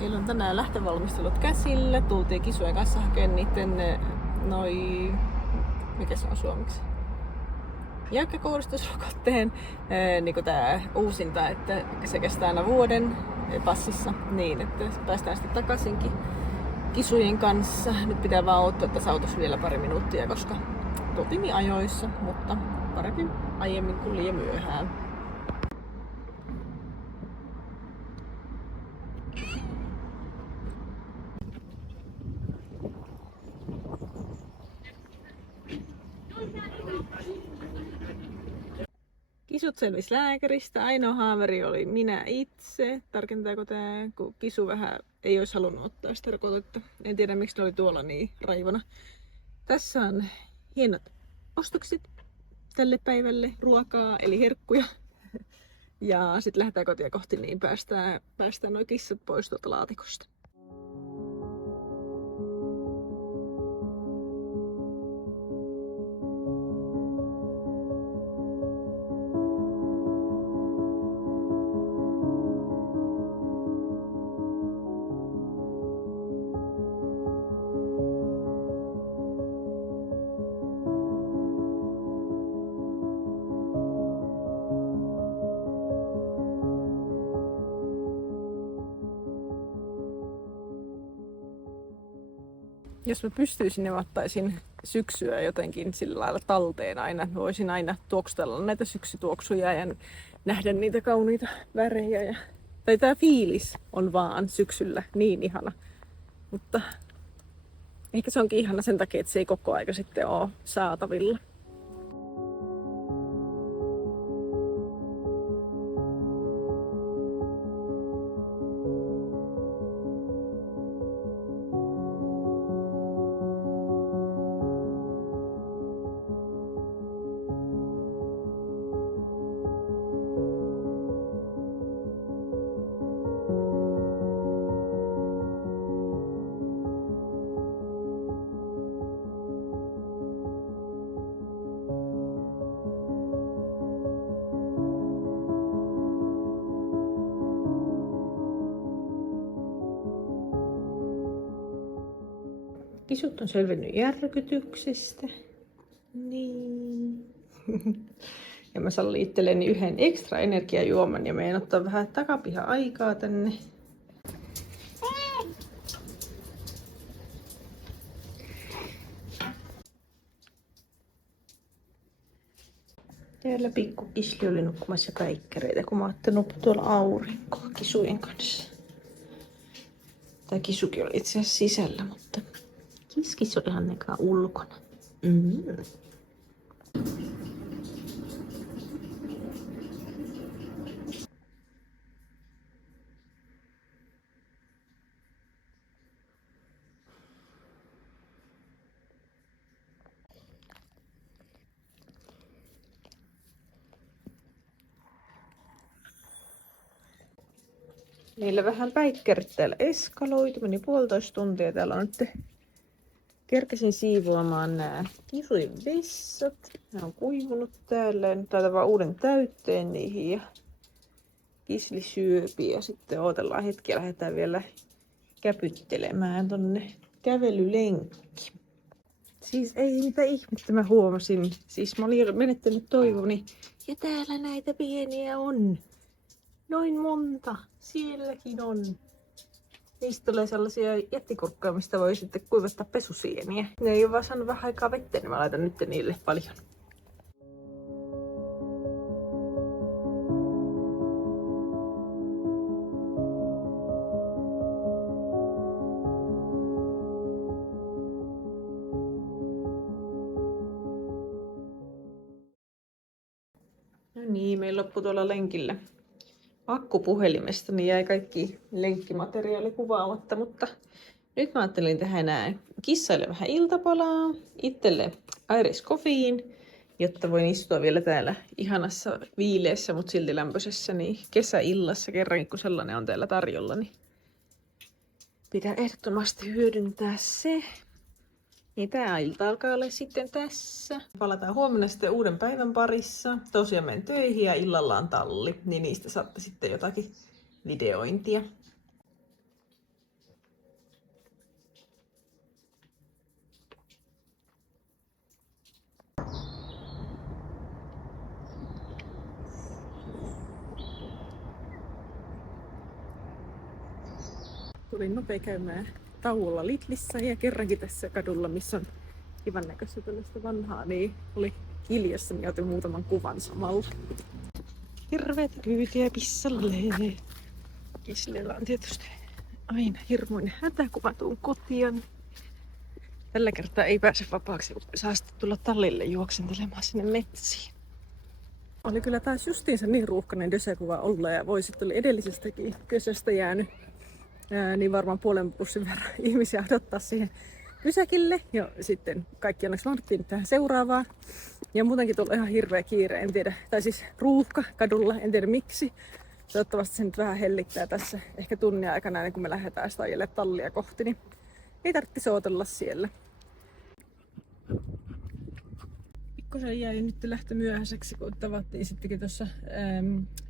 Meillä on tänään lähtövalmistelut käsillä. Tultiin kisujen kanssa hakemaan niitten mikä se on suomeksi? Jäykkäkouristusrokotteen, niinku tää uusinta, että se kestää aina vuoden passissa, niin että päästään sitten takaisinkin kisujen kanssa. Nyt pitää vaan odottaa tässä autossa vielä pari minuuttia, koska tultiin niin ajoissa, mutta parempi aiemmin kuin liian myöhään. Kisut selvisi lääkäristä. Ainoa haaveri oli minä itse. Tarkentaako tää, kun kisu vähän ei olisi halunnut ottaa sitä rokotetta. En tiedä miksi ne oli tuolla niin raivona. Tässä on hienot ostokset tälle päivälle. Ruokaa eli herkkuja. Ja sitten lähdetään kotia kohti, niin päästään nuo kissat pois tuolta laatikosta. Jos mä pystyisin, niin mä ottaisin syksyä jotenkin sillä lailla talteen aina. Mä voisin aina tuokstella näitä syksytuoksuja ja nähdä niitä kauniita värejä. Tai tää fiilis on vaan syksyllä niin ihana. Mutta ehkä se onkin ihana sen takia, että se ei koko aika sitten ole saatavilla. Kisut on selvinnyt järkytyksestä. Niin. Ja mä sallin itselleni yhden ekstra energiajuoman ja meidän ottaa vähän takapihan aikaa tänne. Täällä pikku Kisli oli nukkumassa päikkäreitä, kun mä ajattelin tuolla aurinkoa kisujen kanssa. Tai kisukin oli itse asiassa sisällä, mutta Kiskis oli ihan nekaan ulkona. Meillä vähän päikkärit täällä eskaloitu. Meni 1,5 tuntia. Täällä on nyt kerkesin siivoamaan nämä kisujen vessat. Nämä on kuivunut täällä ja nyt laitan vaan uuden täytteen niihin ja Kisli syöpi ja sitten odotellaan hetki ja lähdetään vielä käpyttelemään tonne kävelylenkki. Siis ei mitä ihmettä mä huomasin. Siis mä olin menettänyt toivoni ja täällä näitä pieniä on. Noin monta. Sielläkin on. Niistä tulee sellaisia jättikurkkuja, mistä voi sitten kuivattaa pesusieniä. Ne ei ole vaan saanut vähän aikaa vettä, niin mä laitan nyt niille paljon. No niin, meillä loppui tuolla lenkillä akkupuhelimesta, niin jäi kaikki lenkkimateriaali kuvaamatta, mutta nyt mä ajattelin tehdä näin. Kissaille vähän iltapalaa, itselle Irish Coffeein, jotta voin istua vielä täällä ihanassa viileessä, mutta silti lämpöisessä niin kesäillassa kerran, kun sellainen on täällä tarjolla, niin pitää ehdottomasti hyödyntää se. Niin tää ilta alkaa olla sitten tässä. Palataan huomenna sitten uuden päivän parissa. Tosiaan menen töihin ja illalla on talli, niin niistä saatte sitten jotakin videointia. Tulin nopea käymään tauolla Lidlissä ja kerrankin tässä kadulla, missä on kivan näköistä tällaista vanhaa, niin oli hiljassa, niin otin muutaman kuvan samalla. Hirveet kyytiä pissalle. Kislellä on tietysti aina hirmuinen hätä, kun mä tuun kotiin. Tällä kertaa ei pääse vapaaksi, kun saa sitten tulla tallille juoksentelemaan sinne metsiin. Oli kyllä taas justiinsa niin ruuhkainen dösekuva olla ja voi sitten oli edellisestäkin kesästä jäänyt niin varmaan puolen bussin verran ihmisiä odottaa siihen pysäkille. Ja sitten kaikki onneksi mahduttiin tähän seuraavaan. Ja muutenkin tuli ihan hirveä kiire, en tiedä, tai siis ruuhka kadulla, en tiedä miksi. Toivottavasti se nyt vähän hellittää tässä ehkä tunnin aikana ennen kuin me lähdetään sitä ajelemaan tallia kohti, niin ei tarvitse odotella siellä. Pikkusen jäi nyt lähtö myöhäiseksi, kun tavattiin sittenkin tuossa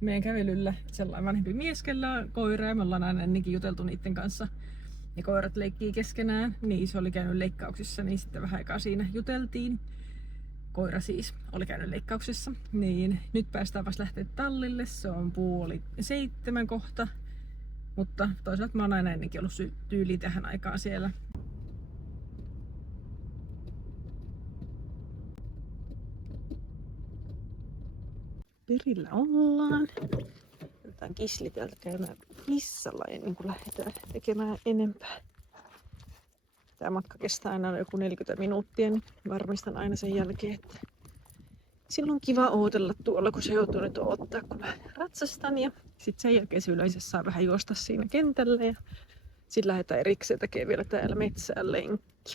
meidän kävelyllä sellainen vanhempi mies, kellä on koira, ja me ollaan aina ennenkin juteltu niiden kanssa. Ja koirat leikkii keskenään, niin se oli käynyt leikkauksissa, niin sitten vähän aikaa siinä juteltiin. Koira siis oli käynyt leikkauksessa, niin nyt päästään vasta lähteä tallille, se on 6:30 kohta. Mutta toisaalta mä oon aina ennenkin ollut tyyli tähän aikaan siellä. Perillä ollaan. Otetaan Kisli täältä käymään pissalla ennen kuin lähdetään tekemään enempää. Tämä matka kestää aina joku 40 minuuttia, niin varmistan aina sen jälkeen, että silloin on kiva ootella tuolla, kun se joutuu nyt odottaa, kun mä ratsastan. Ja sitten sen jälkeen se yleensä saa vähän juosta siinä kentällä ja sitten lähdetään erikseen tekemään vielä täällä metsään lenkki.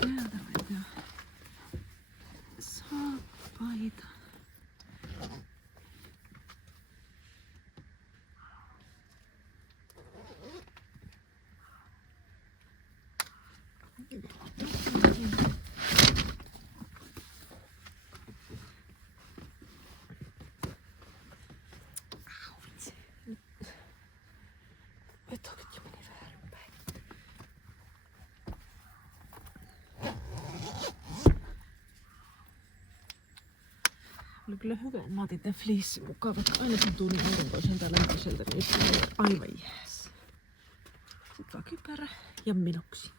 Täältä laitetaan saappaita. Vetoketju meni väärinpäin. Oli kyllä hyvä, mä otin tän fleecin mukaan, vaikka aina tuntuu niin aurinkoiselta lämpöiseltä, niin se oli aivan jäässä. Sitten vaan kypärä ja menoksi.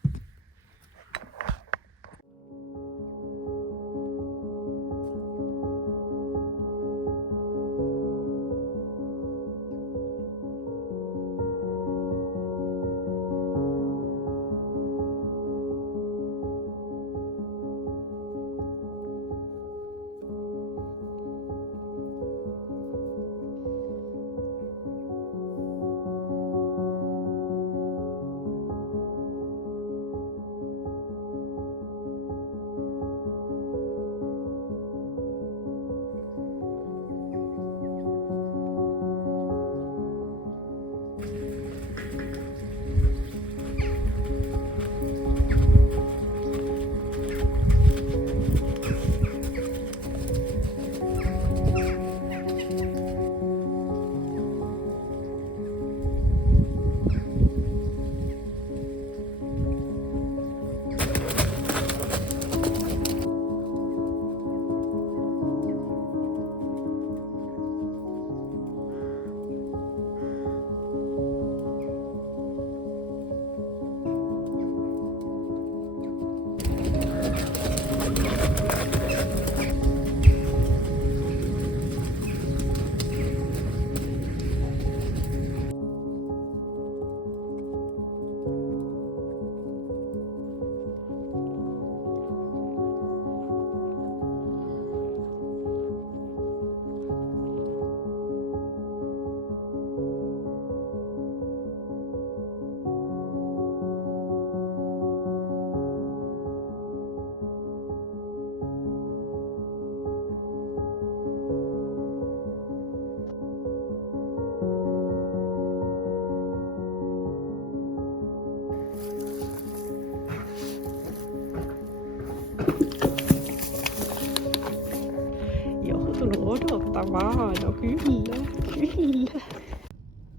Odottavaa, no kyllä.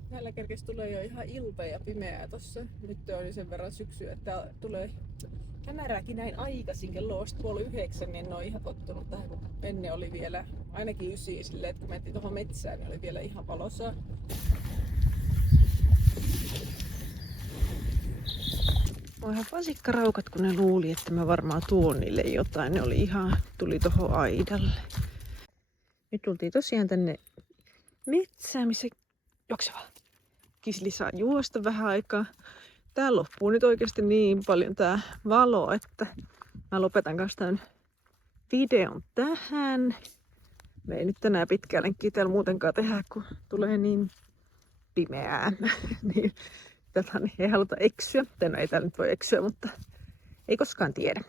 Täällä kerkesi tulee jo ihan ilta ja pimeää tossa. Nyt on sen verran syksyä, että tulee hämärääkin näin aikaisin, kello on 8:30, niin en ole ihan tottunut tähän, kun ennen oli vielä ainakin 9 silleen, että kun mentiin tuohon metsään, niin oli vielä ihan valossa. Mä ihan vasikkaraukat, kun ne luuli, että mä varmaan tuon niille jotain. Ne oli tuli tohon aidalle. Nyt tultiin tosiaan tänne metsään, missä juokseva Kisli saa juosta vähän aikaa. Tää loppuu nyt oikeasti niin paljon tää valo, että mä lopetan kanssa tämän videon tähän. Me ei nyt tänään pitkää lenkkiä täällä muutenkaan tehdä, kun tulee niin pimeää. Niin, ei haluta eksyä. No ei täällä nyt voi eksyä, mutta ei koskaan tiedä.